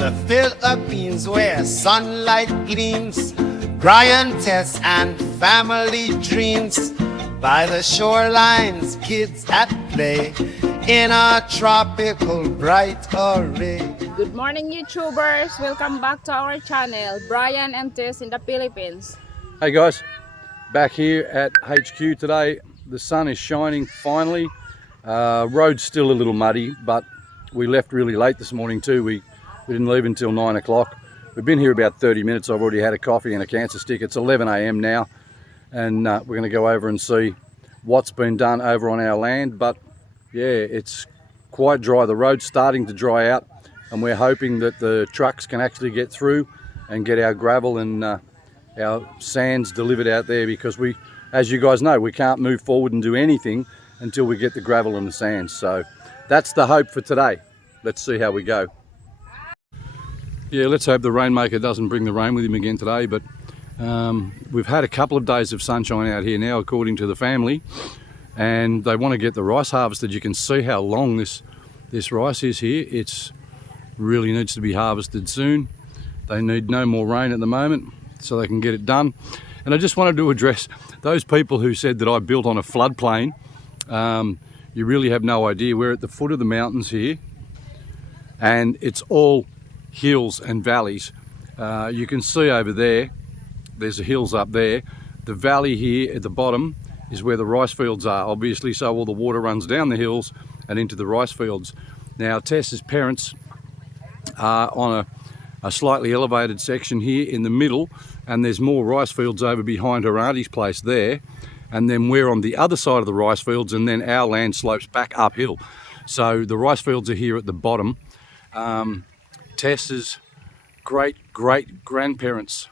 the Philippines where sunlight gleams, Brian, Tess, and family dreams. By the shorelines, kids at play in a tropical bright array. Good morning, YouTubers. Welcome back to our channel, Brian and Tess in the Philippines. Hey guys, back here at HQ today. The sun is shining finally. Road's still a little muddy, but we left really late this morning too. We didn't leave until 9 o'clock. We've been here about 30 minutes. I've already had a coffee and a cancer stick. It's 11 a.m. now, and we're going to go over and see what's been done over on our land. But yeah, it's quite dry. The road's starting to dry out, and we're hoping that the trucks can actually get through and get our gravel and our sands delivered out there, because we, as you guys know, we can't move forward and do anything until we get the gravel and the sands. So that's the hope for today. Let's see how we go. Yeah, let's hope the rainmaker doesn't bring the rain with him again today, but we've had a couple of days of sunshine out here now, according to the family, and they want to get the rice harvested. You can see how long this rice is here. It's really needs to be harvested soon. They need no more rain at the moment so they can get it done. And I just wanted to address those people who said that I built on a floodplain. You really have no idea. We're at the foot of the mountains here, and it's all hills and valleys. You can see over there, there's the hills up there. The valley here at the bottom is where the rice fields are, obviously, so all the water runs down the hills and into the rice fields. Now, Tess's parents are on a slightly elevated section here in the middle, and there's more rice fields over behind her auntie's place there, and then we're on the other side of the rice fields, and then our land slopes back uphill. So the rice fields are here at the bottom. Tess's great-great-grandparents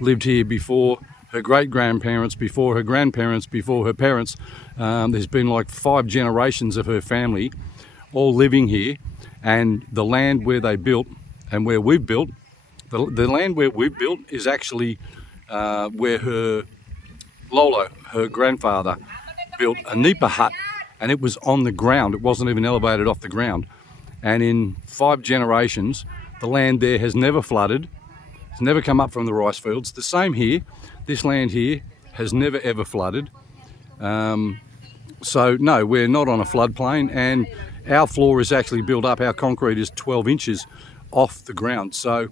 lived here before her great-grandparents, before her grandparents, before her parents. There's been like 5 generations of her family all living here, and the land where they built and where we've built, the land where we've built is actually where her Lolo, her grandfather, built a nipa hut, and it was on the ground. It wasn't even elevated off the ground. And in 5 generations, the land there has never flooded. It's never come up from the rice fields. The same here. This land here has never ever flooded. So no, we're not on a floodplain, and our floor is actually built up. Our concrete is 12 inches off the ground. So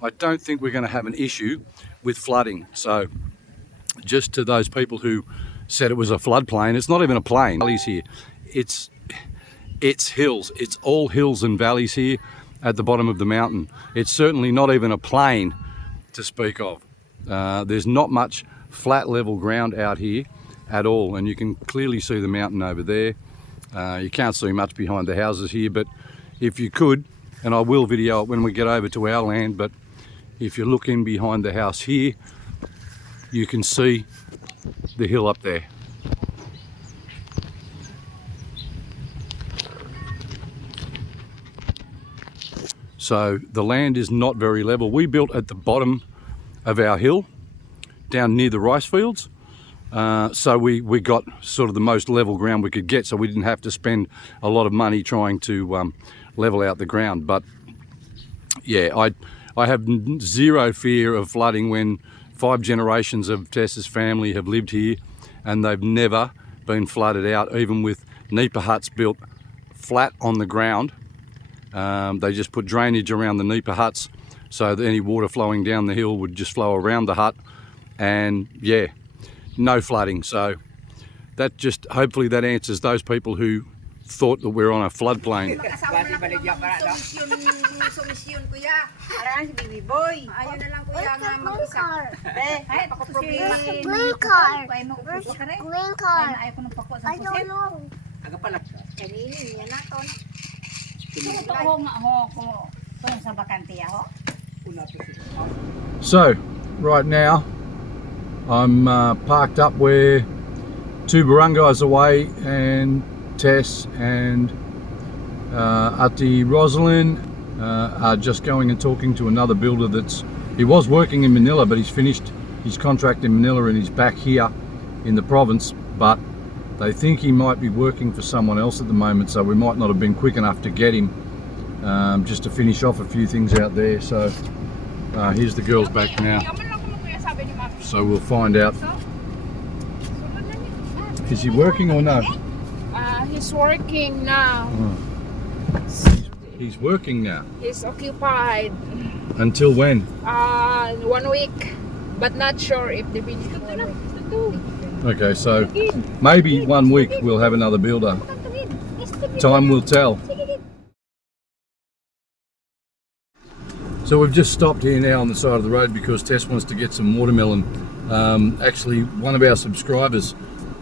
I don't think we're going to have an issue with flooding. So just to those people who said it was a floodplain, it's not even a plain. Valleys here. It's hills. It's all hills and valleys here at the bottom of the mountain. It's certainly not even a plain to speak of. There's not much flat level ground out here at all, and you can clearly see the mountain over there. You can't see much behind the houses here, but if you could, and I will video it when we get over to our land, but if you look in behind the house here, you can see the hill up there. So the land is not very level. We built at the bottom of our hill, down near the rice fields. So we got sort of the most level ground we could get, so we didn't have to spend a lot of money trying to level out the ground. But yeah, I have zero fear of flooding when 5 generations of Tess's family have lived here, and they've never been flooded out, even with nipa huts built flat on the ground. They just put drainage around the nipa huts so that any water flowing down the hill would just flow around the hut, and yeah, no flooding. So that just, hopefully that answers those people who thought that we're on a floodplain. So right now I'm parked up where 2 barangays away, and Tess and Ati Rosalind are just going and talking to another builder he was working in Manila, but he's finished his contract in Manila and he's back here in the province, but they think he might be working for someone else at the moment, so we might not have been quick enough to get him just to finish off a few things out there. So here's the girls back now. So we'll find out. Is he working or no? He's working now. He's working now. He's occupied. Until when? 1 week, but not sure if they finish 1 week. Okay, so maybe 1 week we'll have another builder. Time will tell. So we've just stopped here now on the side of the road because Tess wants to get some watermelon. Actually, one of our subscribers,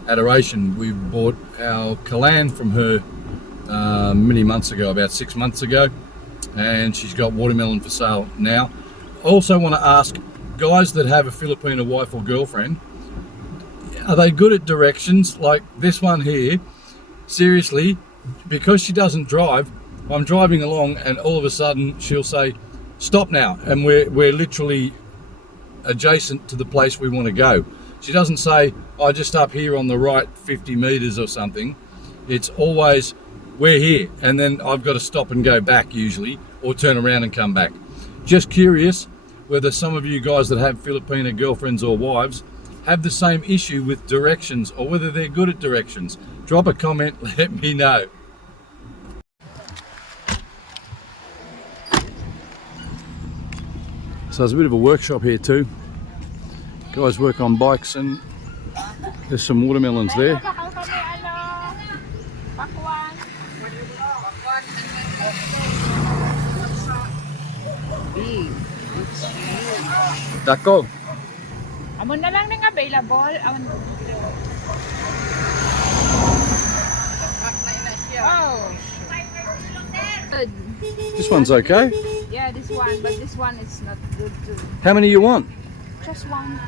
Adoration, we bought our Kalan from her many months ago, about 6 months ago, and she's got watermelon for sale now. I also want to ask guys that have a Filipino wife or girlfriend, are they good at directions? Like this one here, seriously, because she doesn't drive, I'm driving along and all of a sudden she'll say, stop now, and we're literally adjacent to the place we want to go. She doesn't say, oh, just up here on the right 50 meters or something. It's always, we're here, and then I've got to stop and go back usually, or turn around and come back. Just curious whether some of you guys that have Filipino girlfriends or wives have the same issue with directions, or whether they're good at directions. Drop a comment, let me know. So there's a bit of a workshop here too. Guys work on bikes, and there's some watermelons there. Dako. Amon na lang nang available. Oh. Good. This one's okay. Yeah, this one, but this one is not good too. How many you want? Just one.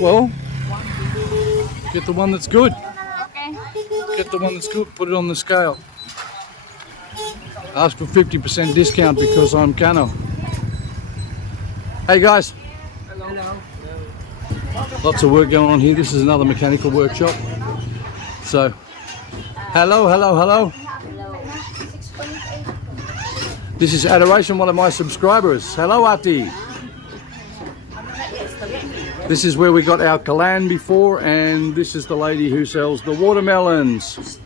Well, get the one that's good. Okay. Get the one that's good. Put it on the scale. Ask for 50% discount because I'm Kano. Hey guys. Hello. Lots of work going on here. This is another mechanical workshop. So, hello. This is Adoration, one of my subscribers. Hello, Ati. This is where we got our Kalan before, and this is the lady who sells the watermelons.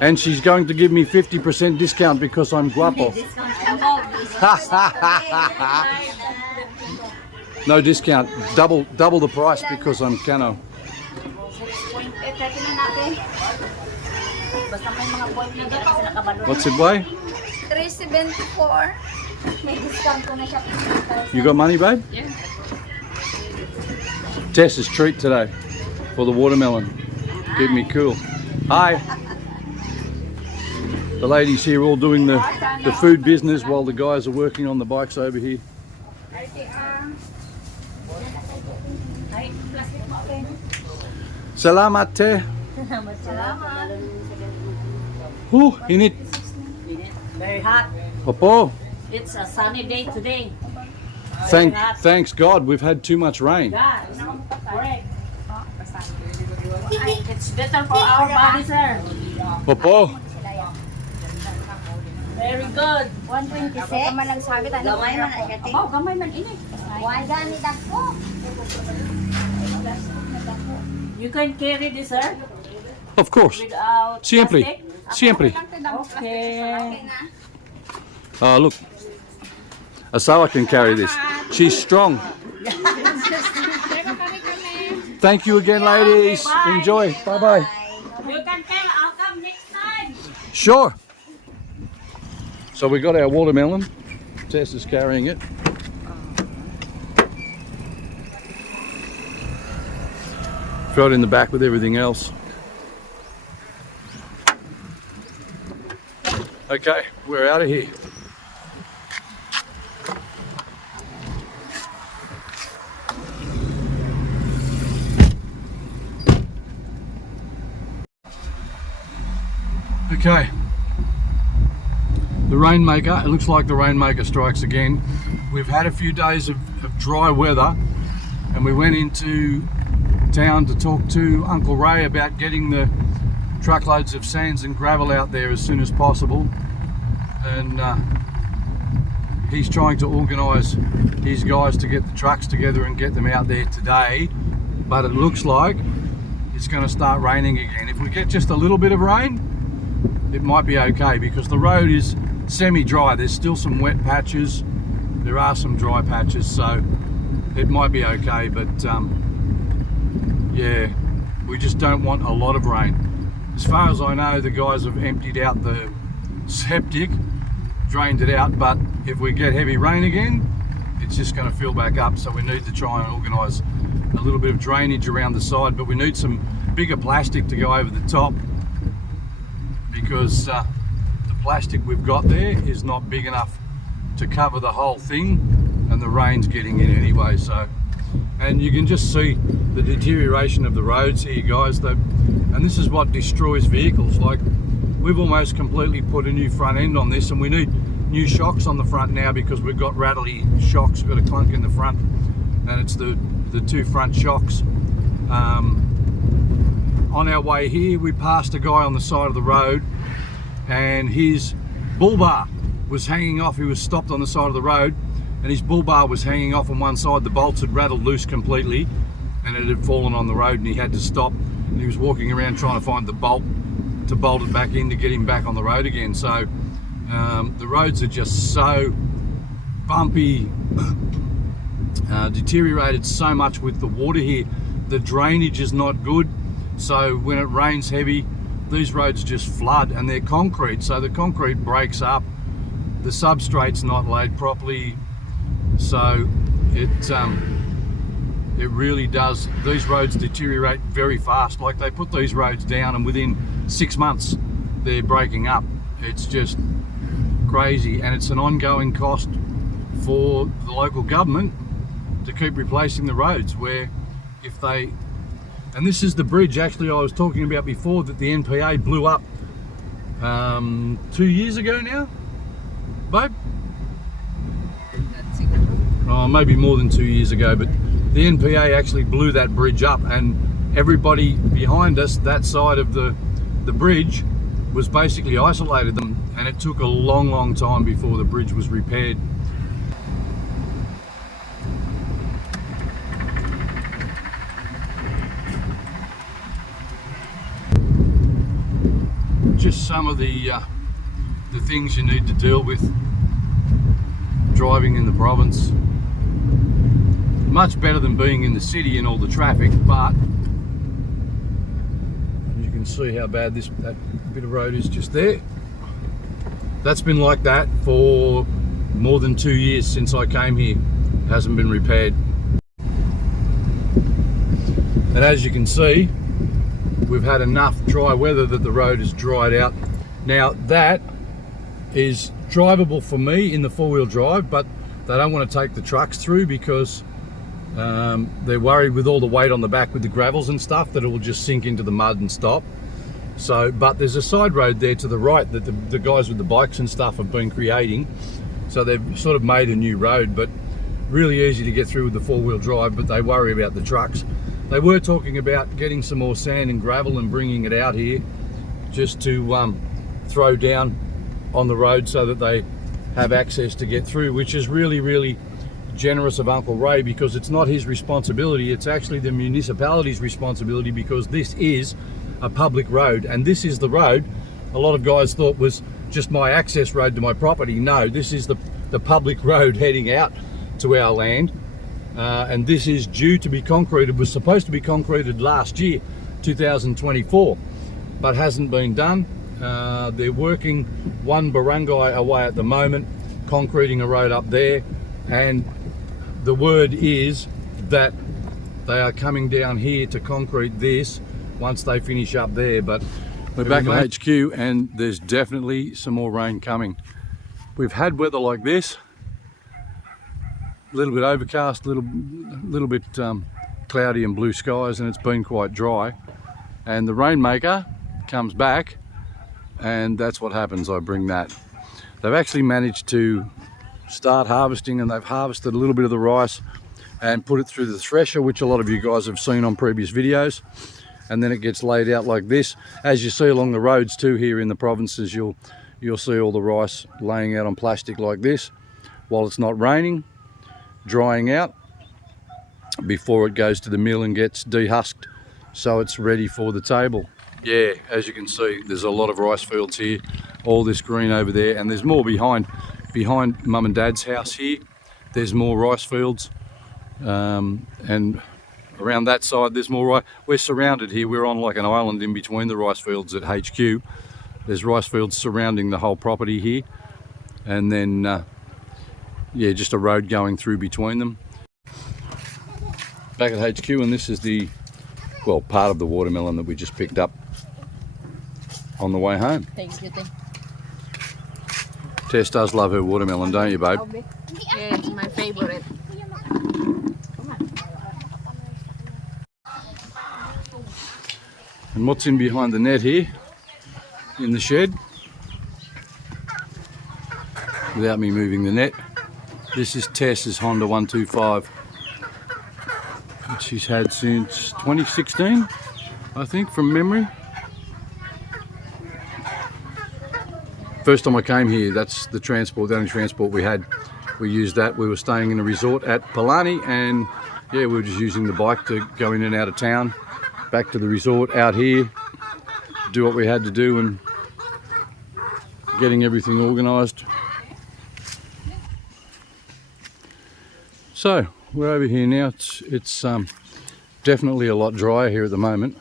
And she's going to give me 50% discount because I'm guapo. No discount, double the price because I'm Kano. What's it weigh? 374. May discount ko na siya. You got money, babe? Yeah. Tess's treat today for the watermelon. Keep me cool. Hi. The ladies here all doing the food business while the guys are working on the bikes over here. Salamat, te. Init. Very hot. Opo. It's a sunny day today. Thanks God, we've had too much rain. Yeah, correct. It's better for our body, sir. Opo. Very good. 126. Ako man lang sabi tayo. Gamay man na siya, te. Oh, gamay man ini. Why gani dako? You can carry this, sir, Of course. without Siempre. plastic. Siempre. Okay. Oh, look. Asawa can carry this. She's strong. Thank you again, ladies. Enjoy. Bye-bye. You can tell. I'll come next time. Sure. So we got our watermelon. Tess is carrying it. Throw it in the back with everything else. Okay, we're out of here. Okay, the rainmaker, it looks like the rainmaker strikes again. We've had a few days of dry weather, and we went into town to talk to Uncle Ray about getting the truckloads of sands and gravel out there as soon as possible. and he's trying to organise his guys to get the trucks together and get them out there today, but it looks like it's going to start raining again. If we get just a little bit of rain, it might be okay, because the road is semi-dry. There's still some wet patches, there are some dry patches, so it might be okay, but yeah, we just don't want a lot of rain. As far as I know, the guys have emptied out the septic, drained it out, but if we get heavy rain again, it's just going to fill back up, so we need to try and organise a little bit of drainage around the side, but we need some bigger plastic to go over the top, because the plastic we've got there is not big enough to cover the whole thing, and the rain's getting in anyway. So, and you can just see the deterioration of the roads here, guys, and this is what destroys vehicles. Like, we've almost completely put a new front end on this, and we need new shocks on the front now because we've got rattly shocks. We've got a clunk in the front, and it's the two front shocks. On our way here, we passed a guy on the side of the road, and his bull bar was hanging off. He was stopped on the side of the road, and his bull bar was hanging off on one side. The bolts had rattled loose completely, and it had fallen on the road, and he had to stop. And he was walking around trying to find the bolt to bolt it back in to get him back on the road again. So the roads are just so bumpy, deteriorated so much with the water here. The drainage is not good. So when it rains heavy, these roads just flood, and they're concrete, so the concrete breaks up, the substrate's not laid properly, so it really does. These roads deteriorate very fast. Like, they put these roads down and within 6 months they're breaking up. It's just crazy, and it's an ongoing cost for the local government to keep replacing the roads, where if they, and this is the bridge actually I was talking about before that the NPA blew up 2 years ago now, babe? Oh, maybe more than 2 years ago, but the NPA actually blew that bridge up, and everybody behind us, that side of the bridge, was basically isolated them, and it took a long time before the bridge was repaired. Just some of the things you need to deal with driving in the province. Much better than being in the city and all the traffic, but you can see how bad that bit of road is just there. That's been like that for more than 2 years since I came here. It hasn't been repaired. And as you can see, we've had enough dry weather that the road is dried out. Now that is drivable for me in the four-wheel drive, but they don't want to take the trucks through because they're worried with all the weight on the back with the gravels and stuff that it will just sink into the mud and stop. So, but there's a side road there to the right that the guys with the bikes and stuff have been creating. So they've sort of made a new road, but really easy to get through with the four-wheel drive, but they worry about the trucks. They were talking about getting some more sand and gravel and bringing it out here just to throw down on the road so that they have access to get through, which is really generous of Uncle Ray, because it's not his responsibility, it's actually the municipality's responsibility, because this is a public road, and this is the road a lot of guys thought was just my access road to my property. No, this is the public road heading out to our land. And this is due to be concreted, was supposed to be concreted last year, 2024, but hasn't been done. They're working one barangay away at the moment, concreting a road up there, and the word is that they are coming down here to concrete this once they finish up there. But we're back at HQ, and there's definitely some more rain coming. We've had weather like this, a little bit overcast, a little bit cloudy and blue skies, and it's been quite dry. And the rainmaker comes back, and that's what happens. I bring that. They've actually managed to start harvesting, and they've harvested a little bit of the rice and put it through the thresher, which a lot of you guys have seen on previous videos. And then it gets laid out like this. As you see along the roads too here in the provinces, you'll you'll see all the rice laying out on plastic like this while it's not raining, drying out before it goes to the mill and gets dehusked so it's ready for the table. Yeah, as you can see, there's a lot of rice fields here, all this green over there, and there's more behind Mum and Dad's house here. There's more rice fields, and around that side there's more rice. We're surrounded here, we're on like an island in between the rice fields at HQ. There's rice fields surrounding the whole property here, and then yeah, just a road going through between them. Back at HQ, and this is the, well, part of the watermelon that we just picked up on the way home. Thank you. Tess does love her watermelon, don't you, babe? Yeah, it's my favorite. And what's in behind the net here, in the shed? Without me moving the net, this is Tess's Honda 125, which she's had since 2016, I think, from memory. First time I came here, that's the transport, the only transport we had. We used that. We were staying in a resort at Palani, and yeah, we were just using the bike to go in and out of town, back to the resort, out here, do what we had to do, and getting everything organised. So we're over here now. It's definitely a lot drier here at the moment.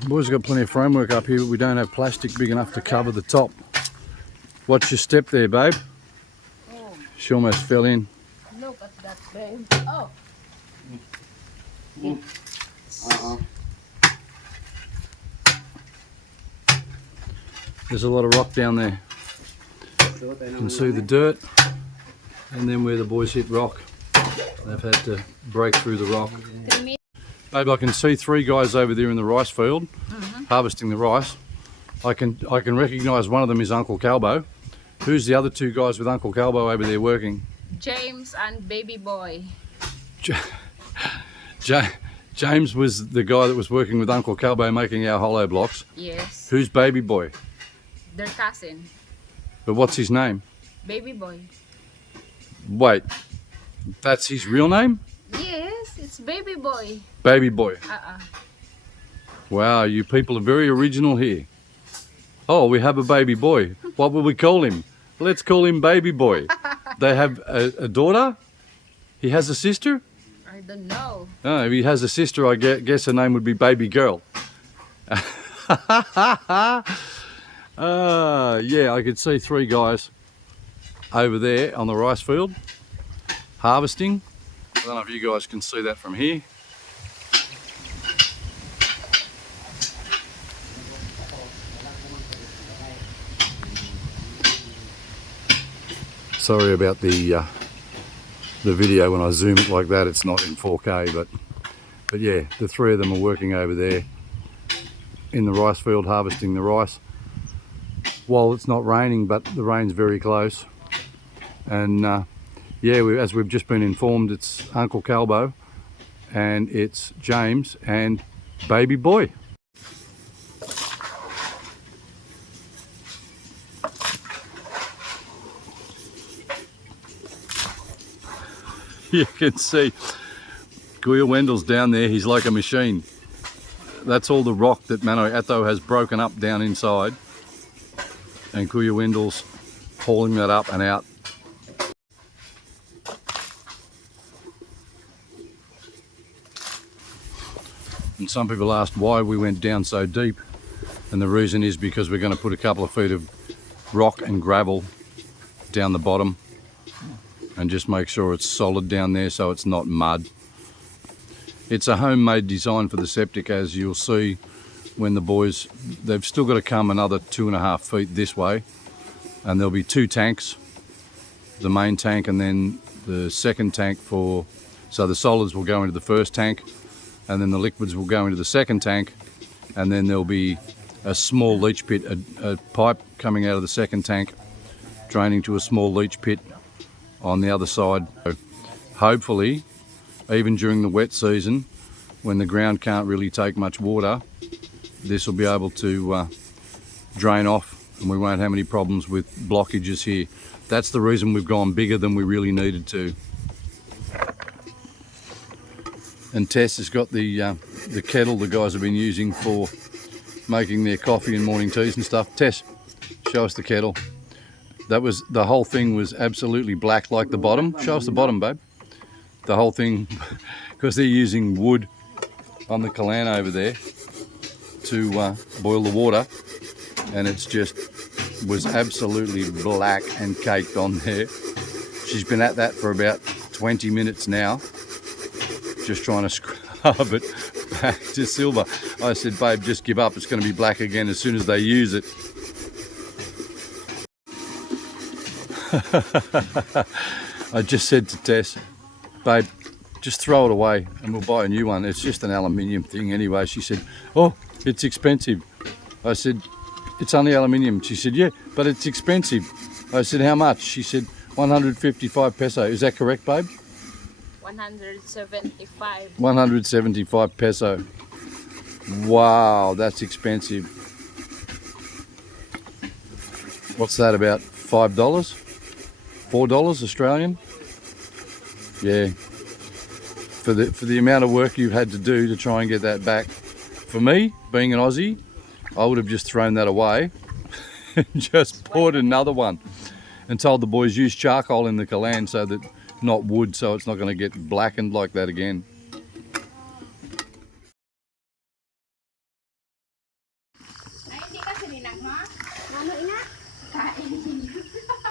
The boys have got plenty of framework up here, but we don't have plastic big enough to cover the top. Watch your step there, babe. Oh. She almost fell in. Look at that, babe. Oh. There's a lot of rock down there. You can see the dirt, and then where the boys hit rock, they've had to break through the rock. Babe, I can see 3 guys over there in the rice field, harvesting the rice. I can recognise one of them is Uncle Calbo. Who's the other 2 guys with Uncle Calbo over there working? James and Baby Boy. James was the guy that was working with Uncle Calbo making our hollow blocks. Yes. Who's Baby Boy? Their cousin. But what's his name? Baby Boy. Wait, that's his real name? Yes, it's Baby Boy. Baby Boy. Wow, you people are very original here. Oh, we have a baby boy. What will we call him? Let's call him Baby Boy. They have a daughter? He has a sister? I don't know. Oh, if he has a sister, I guess her name would be Baby Girl. Yeah, I could see 3 guys over there on the rice field harvesting. I don't know if you guys can see that from here. Sorry about the video when I zoom it like that. It's not in 4K, but yeah, the 3 of them are working over there in the rice field harvesting the rice while it's not raining, but the rain's very close. And yeah, as we've just been informed, it's Uncle Calbo and it's James and Baby Boy. You can see Kuya Wendell's down there. He's like a machine. That's all the rock that Mano Atto has broken up down inside, and Kuya Wendell's hauling that up and out. And some people asked why we went down so deep, and the reason is because we're going to put a couple of feet of rock and gravel down the bottom and just make sure it's solid down there so it's not mud. It's a homemade design for the septic, as you'll see when the boys, they've still got to come another 2.5 feet this way, and there'll be 2 tanks, the main tank and then the second tank for, so the solids will go into the first tank and then the liquids will go into the second tank, and then there'll be a small leach pit, a pipe coming out of the second tank draining to a small leach pit on the other side. So hopefully, even during the wet season, when the ground can't really take much water, this will be able to drain off and we won't have any problems with blockages here. That's the reason we've gone bigger than we really needed to. And Tess has got the kettle the guys have been using for making their coffee and morning teas and stuff. Tess, show us the kettle. The whole thing was absolutely black like the bottom. Show us the bottom, babe. The whole thing, because they're using wood on the Kalan over there to boil the water, and it's just was absolutely black and caked on there. She's been at that for about 20 minutes now, just trying to scrub it back to silver. I said, babe, just give up. It's going to be black again as soon as they use it. I just said to Tess, babe, just throw it away and we'll buy a new one. It's just an aluminium thing anyway. She said, oh, it's expensive. I said, it's only aluminium. She said, yeah, but it's expensive. I said, how much? She said, 155 peso. Is that correct, babe? 175. 175 peso. Wow, that's expensive. What's that, about $5? $4 Australian? Yeah. For the amount of work you've had to do to try and get that back. For me, being an Aussie, I would have just thrown that away and just bought another one and told the boys use charcoal in the Kalan, so that, not wood, so it's not going to get blackened like that again.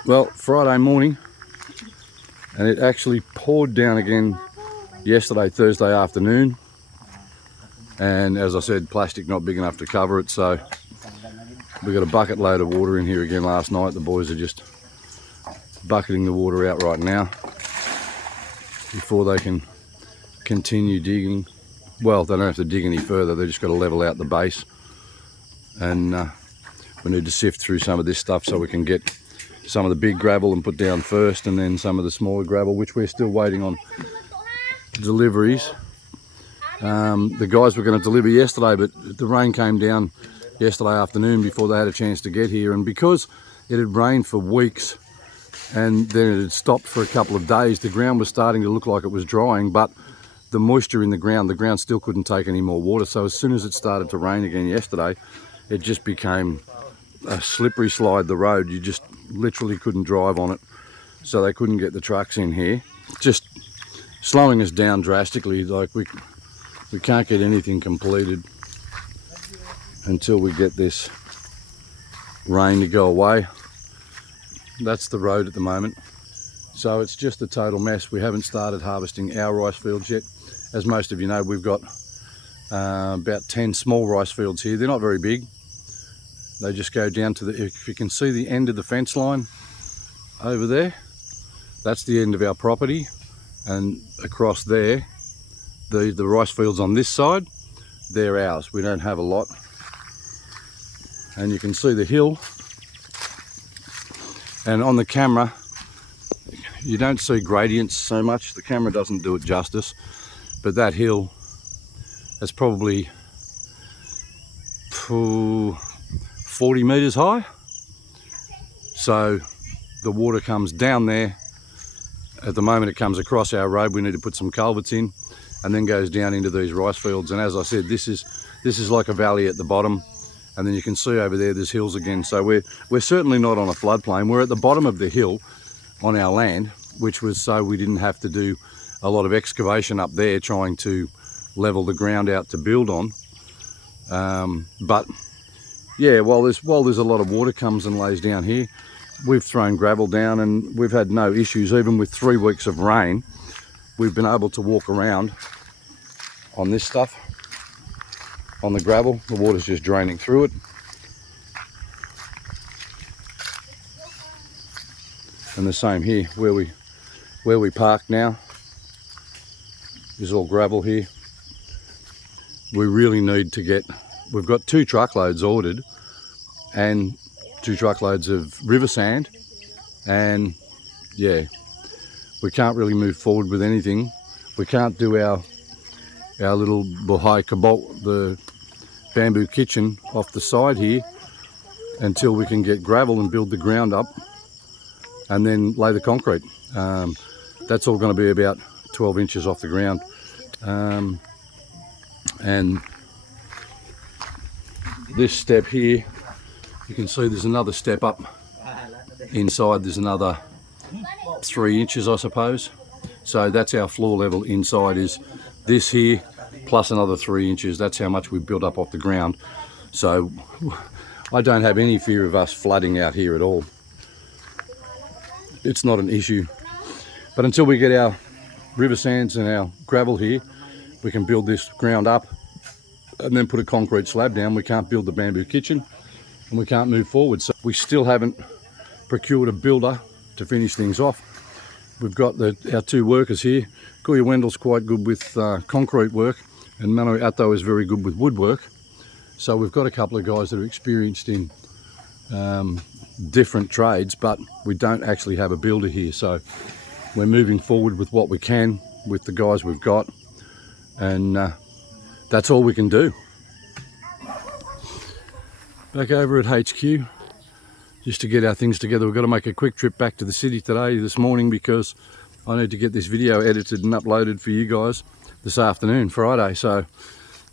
Well, Friday morning, and it actually poured down again yesterday, Thursday afternoon. And as I said, plastic not big enough to cover it, so we got a bucket load of water in here again last night. The boys are just bucketing the water out right now before they can continue digging. Well, they don't have to dig any further, they just got to level out the base. And we need to sift through some of this stuff so we can get some of the big gravel and put down first, and then some of the smaller gravel, which we're still waiting on deliveries. The guys were going to deliver yesterday, but the rain came down yesterday afternoon before they had a chance to get here, and because it had rained for weeks and then it had stopped for a couple of days, the ground was starting to look like it was drying, but the moisture in the ground still couldn't take any more water. So as soon as it started to rain again yesterday, it just became a slippery slide, the road. You just literally couldn't drive on it, so they couldn't get the trucks in here, just slowing us down drastically. Like we can't get anything completed until we get this rain to go away. That's the road at the moment, so it's just a total mess. We haven't started harvesting our rice fields yet. As most of you know, we've got about 10 small rice fields here. They're not very big. They just go down to the, if you can see the end of the fence line over there, that's the end of our property, and across there, the rice fields on this side, they're ours. We don't have a lot. And you can see the hill, and on the camera you don't see gradients so much. The camera doesn't do it justice, but that hill is probably 40 meters high. So the water comes down there. At the moment it comes across our road. We need to put some culverts in, and then goes down into these rice fields. And as I said, this is like a valley at the bottom, and then you can see over there's hills again. So we're certainly not on a floodplain. We're at the bottom of the hill on our land, which was so we didn't have to do a lot of excavation up there trying to level the ground out to build on. But yeah, while there's a lot of water comes and lays down here, we've thrown gravel down and we've had no issues. Even with 3 weeks of rain, we've been able to walk around on this stuff, on the gravel. The water's just draining through it. And the same here, where we park now is all gravel here. We really need to get, we've got 2 truckloads ordered and 2 truckloads of river sand, and yeah, we can't really move forward with anything. We can't do our our little Bohai Kabalt, the bamboo kitchen off the side here, until we can get gravel and build the ground up and then lay the concrete. That's all going to be about 12 inches off the ground. And this step here, you can see there's another step up inside. There's another 3 inches, I suppose. So that's our floor level inside, is this here plus another 3 inches. That's how much we've built up off the ground. So I don't have any fear of us flooding out here at all. It's not an issue. But until we get our river sands and our gravel here, we can build this ground up and then put a concrete slab down. We can't build the bamboo kitchen and we can't move forward. So we still haven't procured a builder to finish things off. We've got our 2 workers here. Kuya Wendell's quite good with concrete work, and Mano Atto is very good with woodwork. So we've got a couple of guys that are experienced in different trades, but we don't actually have a builder here. So we're moving forward with what we can with the guys we've got, and that's all we can do. Back over at HQ, just to get our things together. We've got to make a quick trip back to the city this morning, because I need to get this video edited and uploaded for you guys this afternoon, Friday. So,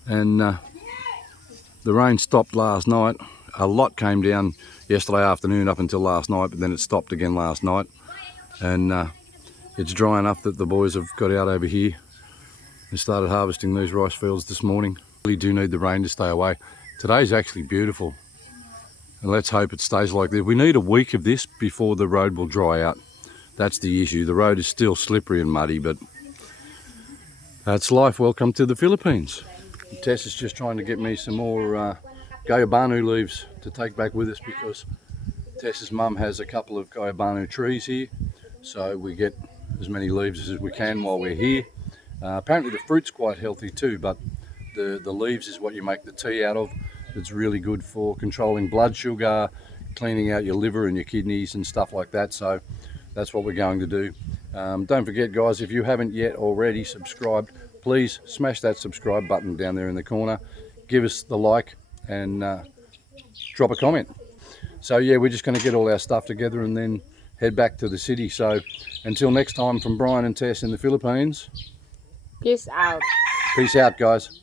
and the rain stopped last night. A lot came down yesterday afternoon up until last night, but then it stopped again last night. And it's dry enough that the boys have got out over here and started harvesting these rice fields this morning. We do need the rain to stay away. Today's actually beautiful, and let's hope it stays like this. We need a week of this before the road will dry out. That's the issue. The road is still slippery and muddy, but that's life. Welcome to the Philippines. Tess is just trying to get me some more Gayabanu leaves to take back with us, because Tess's mum has a couple of Gayabanu trees here, so we get as many leaves as we can while we're here. Apparently the fruit's quite healthy too, but the leaves is what you make the tea out of. It's really good for controlling blood sugar, cleaning out your liver and your kidneys and stuff like that. So that's what we're going to do. Don't forget, guys, if you haven't yet already subscribed, please smash that subscribe button down there in the corner. Give us the like and drop a comment. So yeah, we're just going to get all our stuff together and then head back to the city. So until next time, from Brian and Tess in the Philippines, Peace out. peace out, guys.